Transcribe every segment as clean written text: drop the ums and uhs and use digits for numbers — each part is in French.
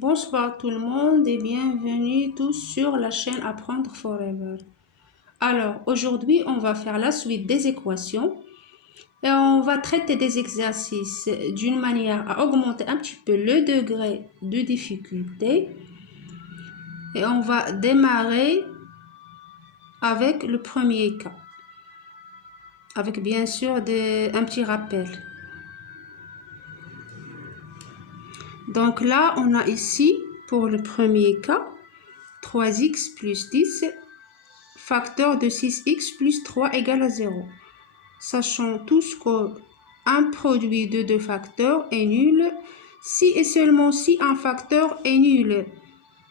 Bonsoir tout le monde et bienvenue tous sur la chaîne Apprendre Forever. Alors, aujourd'hui, on va faire la suite des équations et on va traiter des exercices d'une manière à augmenter un petit peu le degré de difficulté. Et on va démarrer avec le premier cas, avec bien sûr un petit rappel. Donc là, on a ici, pour le premier cas, 3x plus 10, facteur de 6x plus 3 égale à 0. Sachant tous qu'un produit de deux facteurs est nul si et seulement si un facteur est nul.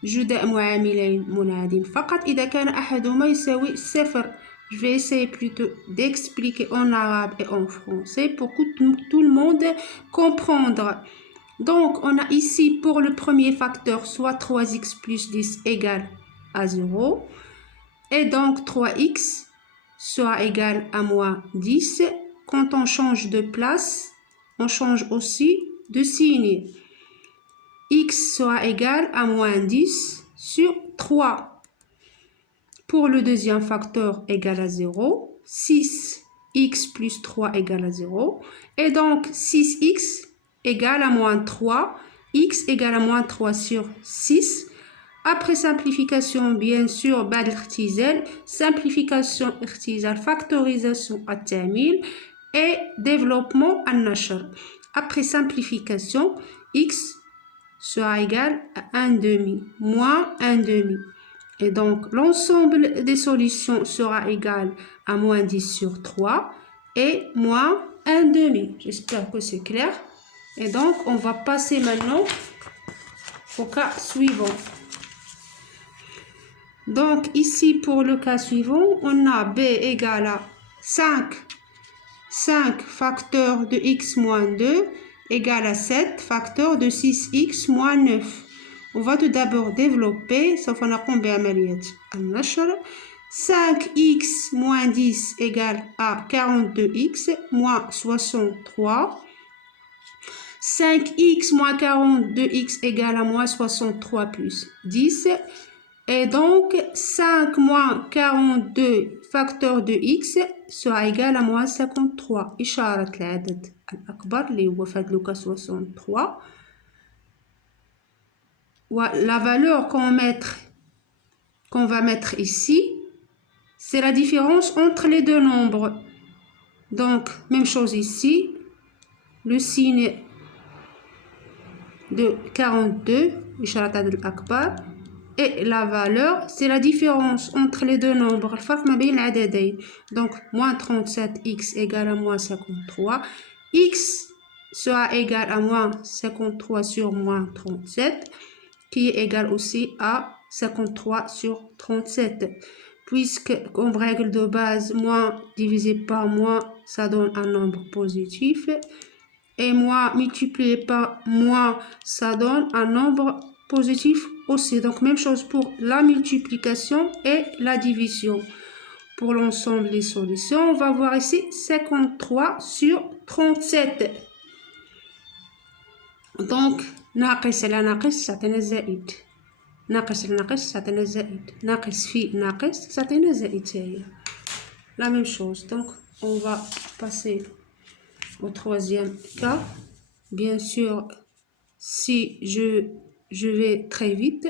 جداء معاملين منادين فقط إذا كان أحدهما يساوي صفر. Je vais essayer plutôt d'expliquer en arabe et en français pour que tout le monde comprendre. Donc, on a ici pour le premier facteur soit 3x plus 10 égale à 0. Et donc 3x sera égal à moins 10. Quand on change de place, on change aussi de signe. X sera égal à moins 10 sur 3. Pour le deuxième facteur égal à 0, 6x plus 3 égale à 0. Et donc 6x égale à moins 3, x égale à moins 3 sur 6. Après simplification, bien sûr, بعد الاختزال, simplification اختزال, factorisation التعميل et développement النشر. Après simplification, x sera égal à 1 demi, moins 1 demi. Et donc, l'ensemble des solutions sera égal à moins 10 sur 3 et moins 1 demi. J'espère que c'est clair. Et donc, on va passer maintenant au cas suivant. Donc, ici, pour le cas suivant, on a b égale à 5 facteur de x moins 2 égale à 7 facteur de 6x moins 9. On va tout d'abord développer, sauf on a combien بعملية النشر. 5x moins 10 égale à 42x moins 63. 5x moins 42x égale à moins 63 plus 10. Et donc, 5 moins 42 facteur de x sera égal à moins 53. إشارة العدد الأكبر اللي هو في هذا لوكا 63. La valeur qu'on va mettre ici, c'est la différence entre les deux nombres. Donc, même chose ici. Le signe de 42, إشارة العدد الأكبر. Et la valeur, c'est la différence entre les deux nombres. الفرق ما بين العددين. Donc, moins 37x égale à moins 53. X sera égal à moins 53 sur moins 37, qui est égal aussi à 53 sur 37. Puisque, comme règle de base, moins divisé par moins, ça donne un nombre positif. Et moins multiplié par moins, ça donne un nombre positif aussi. Donc, même chose pour la multiplication et la division. Pour l'ensemble des solutions, on va voir ici 53 sur 37. Donc, ناقص على ناقص تعطينا زائد. ناقص على ناقص تعطينا زائد. ناقص في ناقص تعطينا زائد تاهي. La même chose. Donc, on va passer au troisième cas. Bien sûr, si je vais très vite,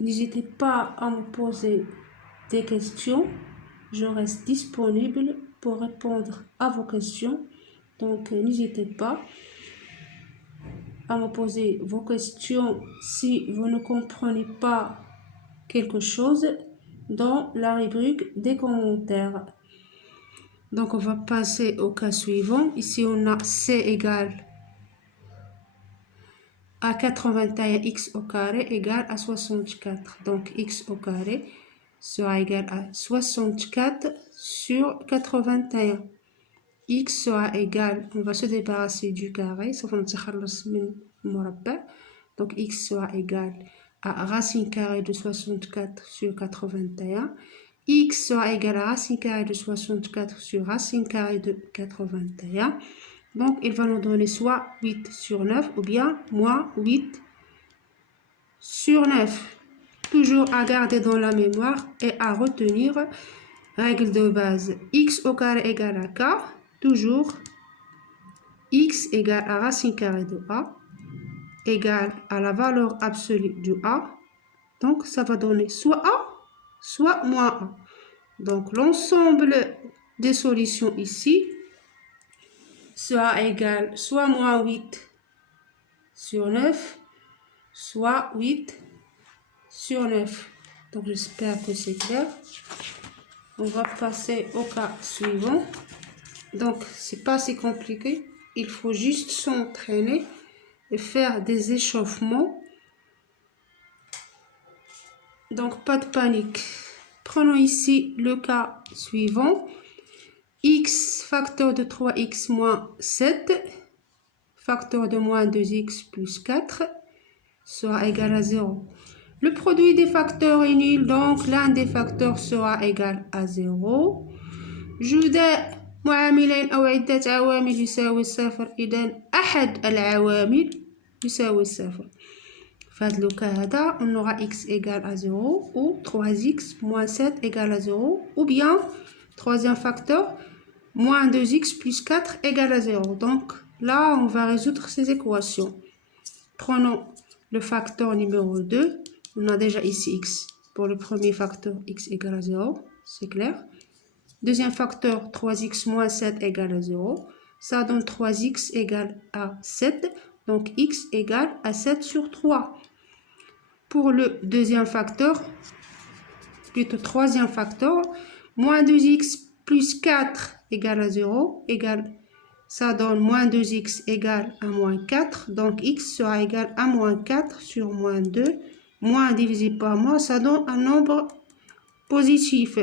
n'hésitez pas à me poser des questions. Je reste disponible pour répondre à vos questions. Donc, n'hésitez pas à me poser vos questions si vous ne comprenez pas quelque chose dans la rubrique des commentaires. Donc, on va passer au cas suivant. Ici, on a c égale à 81x au carré égale à 64. Donc, x au carré sera égal à 64 sur 81. X sera égal, on va se débarrasser du carré, sauf on تخلص من مربع. Donc, x sera égal à racine carrée de 64 sur 81. X sera égal à racine carrée de 64 sur racine carrée de 81. Donc, il va nous donner soit 8 sur 9 ou bien moins 8 sur 9. Toujours à garder dans la mémoire et à retenir. Règle de base, x au carré égale à k. Toujours x égale à racine carrée de a égale à la valeur absolue du a. Donc, ça va donner soit a, soit moins a. Donc, l'ensemble des solutions ici sera égal soit moins 8 sur 9, soit 8 sur 9. Donc, j'espère que c'est clair. On va passer au cas suivant. Donc, c'est pas si compliqué. Il faut juste s'entraîner et faire des échauffements. Donc, pas de panique. Prenons ici le cas suivant. X facteur de 3x moins 7 facteur de moins 2x plus 4 sera égal à 0. Le produit des facteurs est nul, donc l'un des facteurs sera égal à 0. جداء معاملين أو عدة عوامل يساوي الصفر، إذا أحد العوامل يساوي صفر. في هذا le cas هذا on aura x égale à 0 ou 3x moins 7 égale à 0 ou bien troisième facteur moins 2x plus 4 égale à 0. Donc là on va résoudre ces équations. Prenons le facteur numéro 2. On a déjà ici x. Pour le premier facteur, x égale à 0. C'est clair. Deuxième facteur, 3x moins 7 égale à 0. Ça donne 3x égale à 7. Donc x égale à 7 sur 3. Pour le deuxième facteur, plutôt troisième facteur, moins 2x plus 4 égale à 0. Ça donne moins 2x égale à moins 4. Donc x sera égal à moins 4 sur moins 2. Moins divisé par moins, ça donne un nombre positif.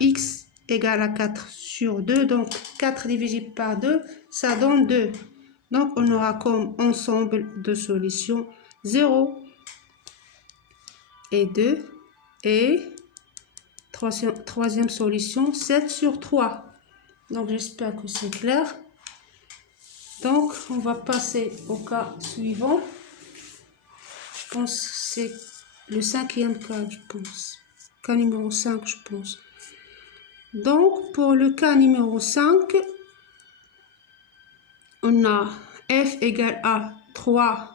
X égale à 4 sur 2. Donc 4 divisé par 2, ça donne 2. Donc on aura comme ensemble de solutions 0 et 2. Et troisième solution, 7 sur 3. Donc j'espère que c'est clair. Donc, on va passer au cas suivant. Je pense que c'est le cinquième cas, je pense. Cas numéro 5, je pense. Donc, pour le cas numéro 5, on a f égale à 3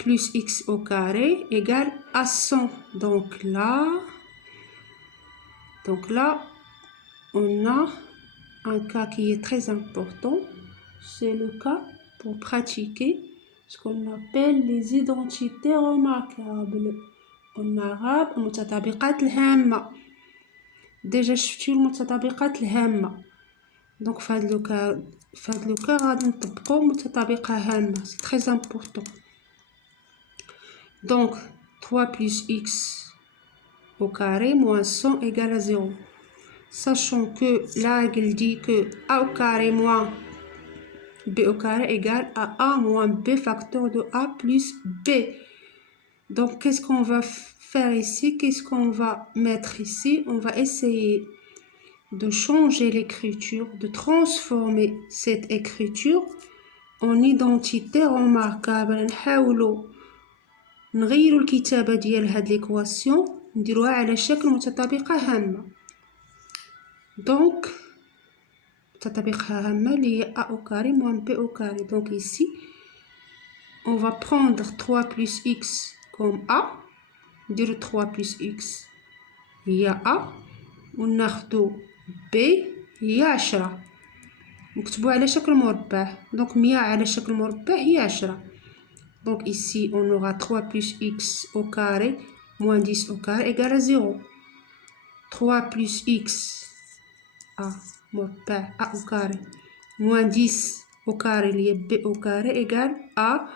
plus x au carré égale à 100. Donc là, on a un cas qui est très important. C'est le cas pour pratiquer ce qu'on appelle les identités remarquables. En arabe, المتطابقات الهامة. Déjà شفتوا المتطابقات الهامة. Donc في هذا le cas غادي نطبقوا متطابقة هامة. C'est très important. Donc 3 plus x au carré moins 100 égale à 0. Sachant que la règle dit que a au carré moins b au carré égale à a moins b facteur de a plus b. Donc, qu'est-ce qu'on va faire ici? Qu'est-ce qu'on va mettre ici? On va essayer de changer l'écriture, de transformer cette écriture en identité remarquable. نحاولوا نغيروا الكتابة ديال هاد l'équation نديروها على شكل متطابقة هامة. Donc, متطابقة هامة اللي هي a au carré moins b au carré. Donc ici, on va prendre 3 plus x comme a. نديرو 3 plus x هي a. وناخدو b هي 10. نكتبو على شكل مربع. Donc 100 على شكل مربع هي 10. Donc ici, on aura 3 plus x au carré moins 10 au carré égale à 0. 3 plus x a مربع a au carré moins 10 au carré اللي هي b au carré égale à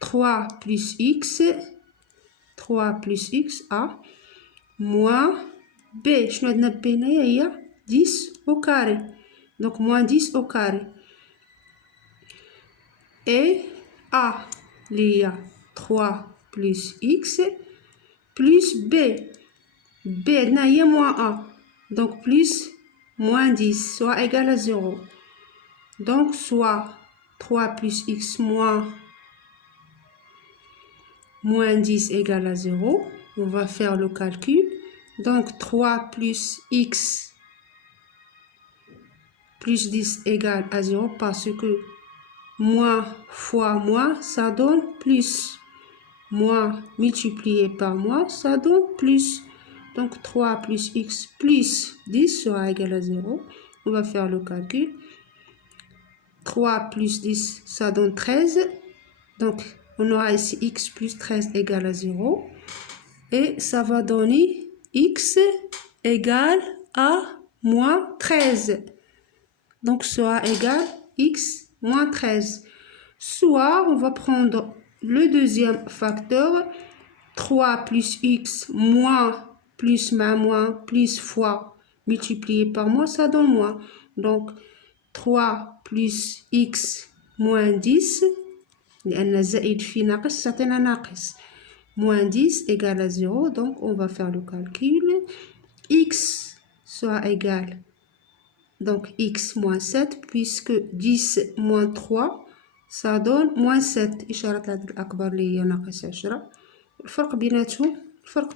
3 plus x a moins b. شنو عندنا b هنايا هي 10 au carré. Donc moins 10 au carré. Et a اللي هي 3 plus x plus b. b عندنا هي moins a. Donc plus moins 10 soit égal à 0. Donc, soit 3 plus x moins 10 égale à 0. On va faire le calcul. Donc, 3 plus x plus 10 égale à 0 parce que moins fois moins, ça donne plus. Moins multiplié par moins, ça donne plus. Donc, 3 plus x plus 10 sera égal à 0. On va faire le calcul. 3 plus 10, ça donne 13. Donc, on aura ici x plus 13 égale à 0. Et ça va donner x égale à moins 13. Donc, sera égal x moins 13. Soit, on va prendre le deuxième facteur. 3 plus x moins plus moins plus fois multiplié par moins, ça donne moins. Donc, 3 plus x moins 10 لأن زائد في ناقص تعطينا ناقص moins 10 égale à 0. Donc, on va faire le calcul. X sera égal donc x moins 7 puisque 10 moins 3 ça donne moins 7. إشارة العدد الأكبر اللي هي ناقص 10. الفرق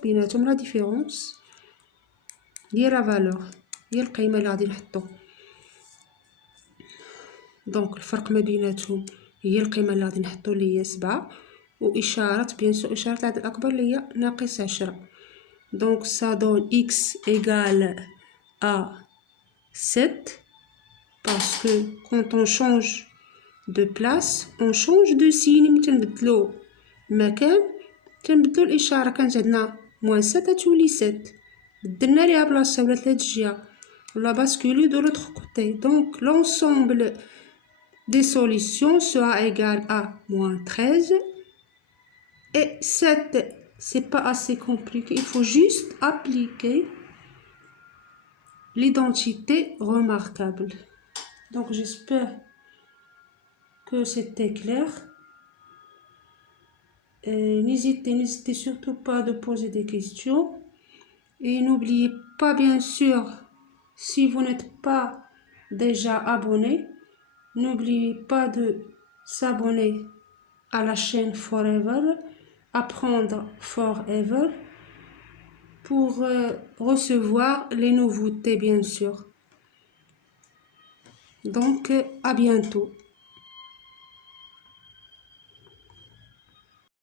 بيناتهم لا ديفيرونس هي لا فالور هي القيمة اللي غادي نحطو. دونك الفرق ما بيناتهم هي القيمة اللي غادي نحطو اللي هي 7 وإشارة بيان سور إشارة العدد الأكبر اللي هي ناقص 10. دونك ça donne x égale à 7 parce que quand on change de place on change de signe. ملي تنبدلو مكان تنبدلو الإشارة. كانت عندنا موان 7 تولي 7 بدلنا ليها بلاصتها ولات لهاد الجهة ولا باسكولي دو l'autre côté. Donc l'ensemble des solutions sera égal à moins 13 et 7. C'est pas assez compliqué, il faut juste appliquer l'identité remarquable. Donc j'espère que c'était clair. N'hésitez surtout pas de poser des questions. Et n'oubliez pas bien sûr, si vous n'êtes pas déjà abonné, n'oubliez pas de s'abonner à la chaîne Forever, Apprendre Forever, pour recevoir les nouveautés bien sûr. Donc à bientôt.